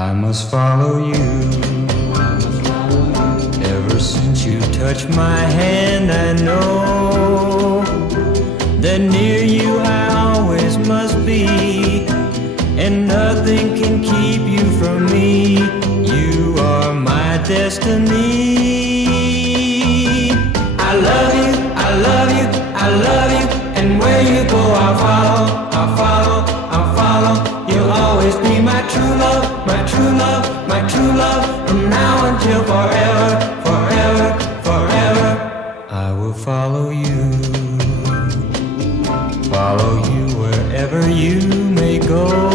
I must follow you. Ever since you touched my hand, I know that near you I always must be, and nothing can keep you from me. You are my destiny. I love you, I love you, I love you, and where you go I'll follow, I'll follow, I'll follow. You'll always be my true love, my true love, my true love, from now until forever, forever, forever. I will follow you, follow you wherever you may go.